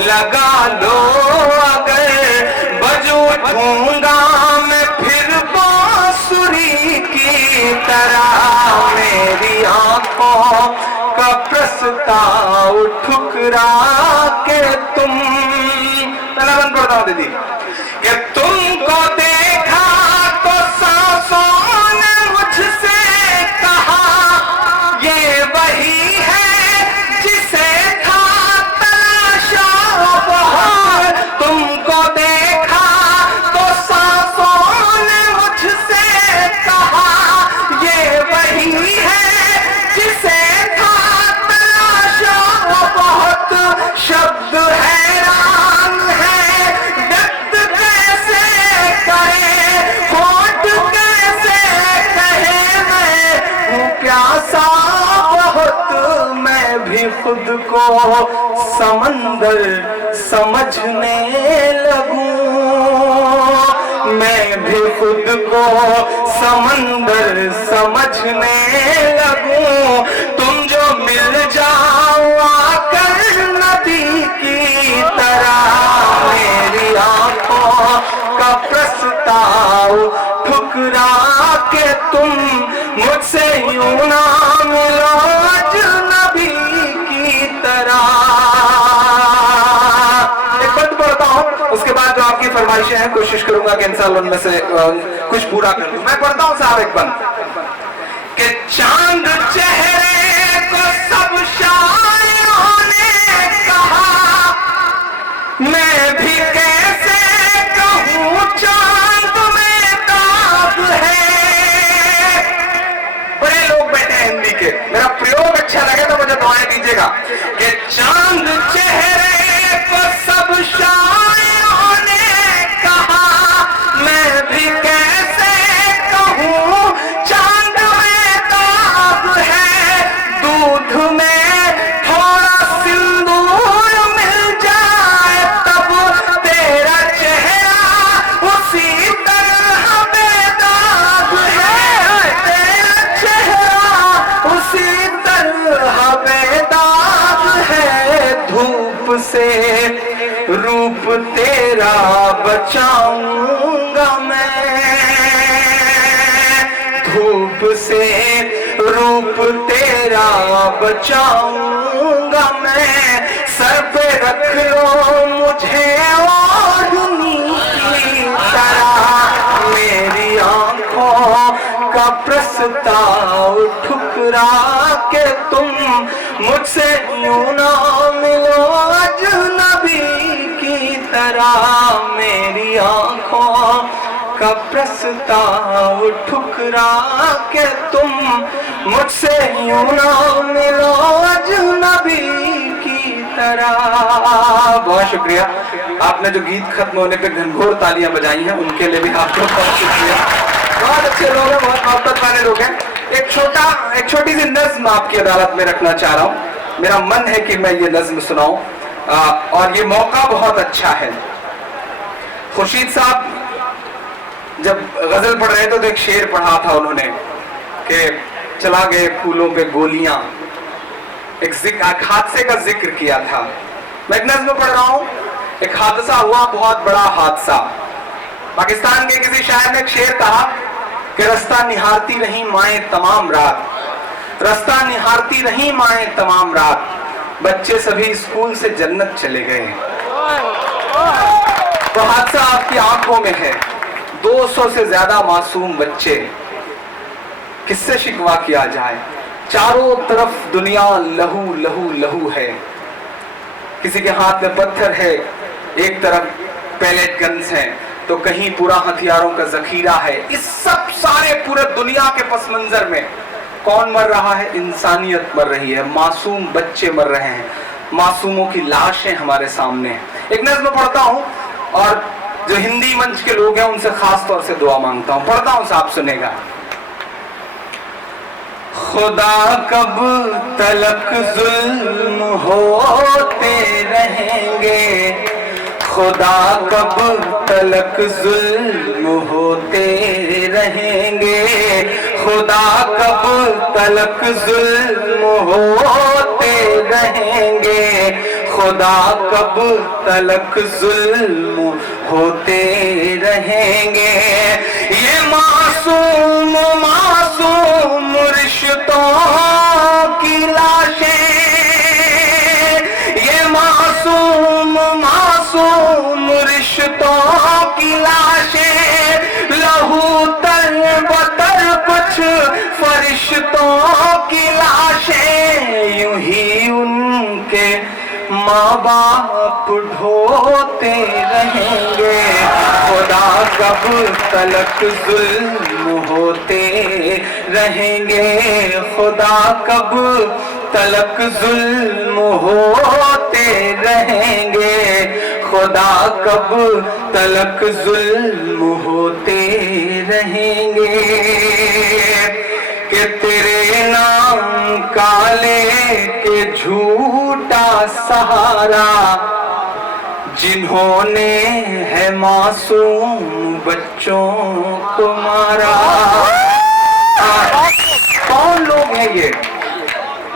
لگا لو اگر بج اٹھوں گا میں پھر بانسری کی طرح میری آنکھوں کا پرستاؤ ٹھکرا کے تم پہلا بند پڑھتا ہوں دیدی کہ تم کو دیکھا تو سانسوں نے مجھ سے کہا یہ وہی ہے جسے تھا تلاشا بہت تم کو دیکھا تو سانسوں نے مجھ سے کہا یہ وہی ہے جسے تھا تلاشا بہت شبد حیران ہے وقت کیسے کرے ہوٹ کیسے کہے میں ہوں پیاسا بہت میں بھی خود کو سمندر سمجھنے لگوں میں بھی خود کو سمندر سمجھنے لگوں تم جو مل جاؤ آ کر ندی کی طرح میری آنکھوں کا پرستاؤ ٹھکرا کے تم مجھ سے یوں نہ ملو اجنبی کی طرح ایک بند پڑھتا ہوں اس کے بعد جو آپ کی فرمائشیں ہیں کوشش کروں گا کہ انشاءاللہ ان میں سے کچھ پورا کر دوں میں پڑھتا ہوں صاحب ایک بند کہ چاند چہرے کو سب شاعروں نے کہا میں بھی کیسے کہوں چاند میں تاب ہے بڑے لوگ بیٹھے ہیں ہندی کے میرا پریوگ اچھا لگے تو مجھے دعائیں دیجیے گا کہ چاند چہرے کو سب شاعروں نے کہا میں بھی کیسے کہوں چاند میں تاب ہے دودھ میں تھوڑا سندور مل جائے تب تیرا چہرہ اسی طرح بے داغ ہے تیرا چہرہ اسی طرح بے داغ ہے دھوپ سے روپ تیرا بچاؤں گا میں دھوپ سے روپ تیرا بچاؤں گا میں سر پہ رکھ لو مجھے اوڑھنی کی طرح میری آنکھوں کا پرستاؤ ٹھکرا کے تم مجھ سے یوں نہ ملو اجنبی کی طرح میری آنکھوں کا پرستاؤ ٹھکرا کے تم مجھ سے یوں نہ ملو اجنبی کی طرح بہت شکریہ آپ نے جو گیت ختم ہونے پہ گھنگھور تالیاں بجائی ہیں ان کے لیے بھی آپ کو بہت شکریہ بہت اچھے لوگ ہیں بہت محبت والے لوگ ہیں ایک چھوٹی سی نظم آپ کی عدالت میں رکھنا چاہ رہا ہوں میرا من ہے کہ میں یہ نظم سناؤں اور یہ موقع بہت اچھا ہے خورشید صاحب جب غزل پڑھ رہے تھے تو ایک شعر پڑھا تھا انہوں نے کہ چلا گئے پھولوں پہ گولیاں ایک حادثے کا ذکر کیا تھا میں ایک نظم پڑھ رہا ہوں ایک حادثہ ہوا بہت بڑا حادثہ پاکستان کے کسی شاعر نے ایک شعر کہا کہ رستہ نہارتی رہیں مائیں تمام رات رستہ نہارتی رہیں مائیں تمام رات بچے سبھی اسکول سے جنت چلے گئے تو حادثہ آپ کی آنکھوں میں ہے 200 سے زیادہ معصوم بچے کس سے شکوا کیا جائے چاروں طرف دنیا لہو لہو لہو ہے کسی کے ہاتھ میں پتھر ہے ایک طرف پیلیٹ گنز ہیں تو کہیں پورا ہتھیاروں کا ذخیرہ ہے اس سب سارے پورے دنیا کے پس منظر میں کون مر رہا ہے انسانیت مر رہی ہے معصوم بچے مر رہے ہیں معصوموں کی لاشیں ہمارے سامنے ہیں ایک نظم پڑھتا ہوں اور جو ہندی منچ کے لوگ ہیں ان سے خاص طور سے دعا مانگتا ہوں پڑھتا ہوں صاحب سنے گا خدا کب تلک ظلم ہوتے رہیں گے خدا کب تلک ظلم ہوتے رہیں گے خدا کب تلک ظلم ہوتے رہیں گے خدا کب تلک ظلم ہوتے رہیں گے یہ معصوم معصوم رشتوں کی لاشیں یہ معصوم معصوم رشتوں کی لاشیں لہو تر بتر کچھ فرشتوں کی لاشیں یوں ہی ان کے ماں باپ ڈھوتے رہیں گے خدا کب تلک ظلم ہوتے رہیں گے خدا کب تلک ظلم ہوتے رہیں گے خدا کب تلک ظلم ہوتے رہیں گے کہ تیرے نام کا لے کے جھوٹا سہارا جنہوں نے ہے معصوم بچوں کو مارا. کون لوگ ہیں یہ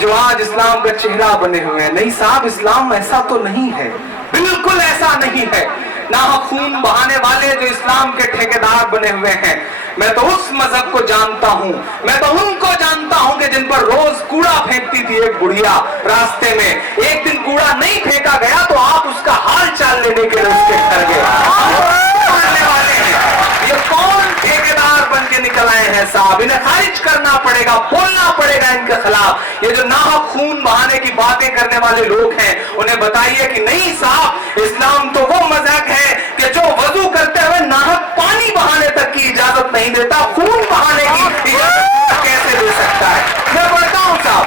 جو آج اسلام کا چہرہ بنے ہوئے ہیں؟ نہیں صاحب، اسلام ایسا تو نہیں ہے، بالکل ایسا نہیں ہے. نہ خون بہانے والے جو اسلام کے ٹھیکیدار بنے ہوئے ہیں. میں تو اس مذہب کو جانتا ہوں، میں تو ان کو جانتا ہوں کہ جن پر روز کوڑا پھینکتی تھی ایک بڑھیا راستے میں. ایک دن کوڑا نہیں پھینکا گیا تو آپ اس کا حال چال لینے کے لیے اس کے گھر گئے. یہ کون ٹھیکیدار بن کے نکل آئے ہیں صاحب؟ انہیں خارج کرنا پڑے گا، بولنا پڑے گا ان کے خلاف. یہ جو ناحق خون بہانے کی باتیں کرنے والے لوگ ہیں انہیں بتائیے کہ نہیں صاحب، اسلام تو وہ مذہب ہے کہ جو وضو کرتے ہوئے ناحق پانی بہانے تک کی اجازت نہیں دیتا، خون بہانے کی اجازت کیسے دے سکتا ہے؟ میں بولتا ہوں صاحب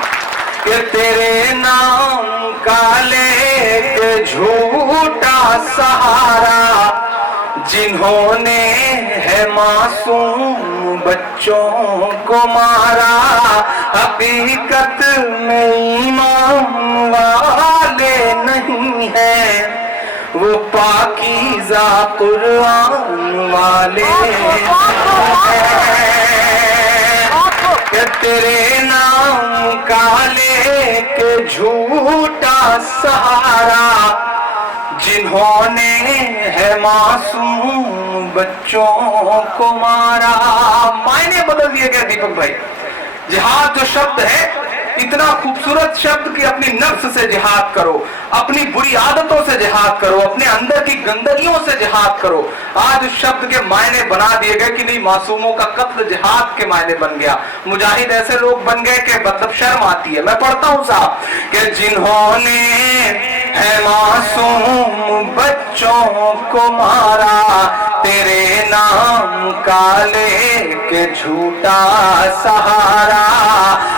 کہ تیرے نام کا لے کے جھوٹا سہارا جنہوں نے ہے معصوم بچوں کو مارا حقیقت میں ایمان والے نہیں ہیں وہ پاکیزہ قرآن والے ہیں کہ تیرے نام کا لے کے جھوٹا سہارا جنہوں نے ہے معصوم بچوں کو مارا. معنی بدل دیے گئے دیپک بھائی. جہاد جو شبد ہے اتنا خوبصورت شبد کہ اپنی نفس سے جہاد کرو، اپنی بری عادتوں سے جہاد کرو، اپنے اندر کی گندگیوں سے جہاد کرو. آج اس شبد کے معنی بنا دیے گئے کہ نہیں، معصوموں کا قتل جہاد کے معنی بن گیا. مجاہد ایسے لوگ بن گئے کہ مطلب شرم آتی ہے. میں پڑھتا ہوں صاحب کہ جنہوں نے ہے معصوم بچوں کو مارا تیرے نام کا لے کے جھوٹا سہارا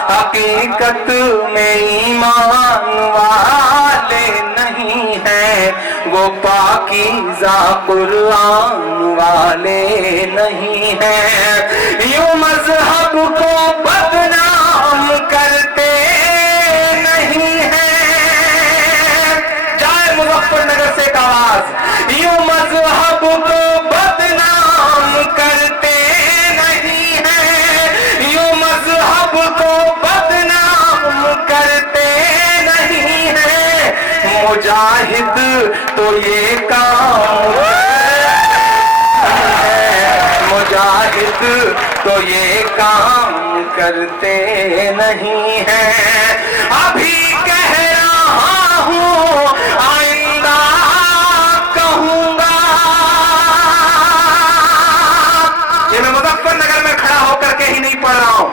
حقیقت میں ایمان والے نہیں ہیں وہ پاکیزہ قرآن والے نہیں ہیں. یوں مذہب کو بدنام کرتے نہیں ہیں. جائے مظفر نگر سے ایک آواز. یوں مذہب کو بدنام کرتے نہیں ہیں یوں مذہب کو بدنام کرتے نہیں ہیں. مجاہد تو یہ کام ہے مجاہد تو یہ کام کرتے نہیں ہیں. ابھی کہہ رہا ہوں آئندہ کہوں گا. یہ میں مظفر نگر میں کھڑا ہو کر کے ہی نہیں پڑھ رہا ہوں،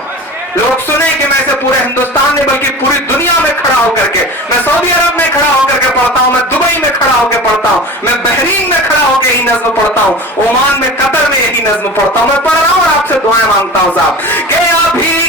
لوگ سنیں کہ میں اسے پورے ہندوستان میں بلکہ پوری دنیا میں کھڑا ہو کر کے، میں سعودی عرب میں کھڑا ہو کر کے پڑھتا ہوں، میں دبئی میں کھڑا ہو کے پڑھتا ہوں، میں بحرین میں کھڑا ہو کے یہی نظم پڑھتا ہوں، عمان میں، قطر میں یہی نظم پڑھتا ہوں. میں پڑھ رہا ہوں اور آپ سے دعائیں مانگتا ہوں صاحب کہ ابھی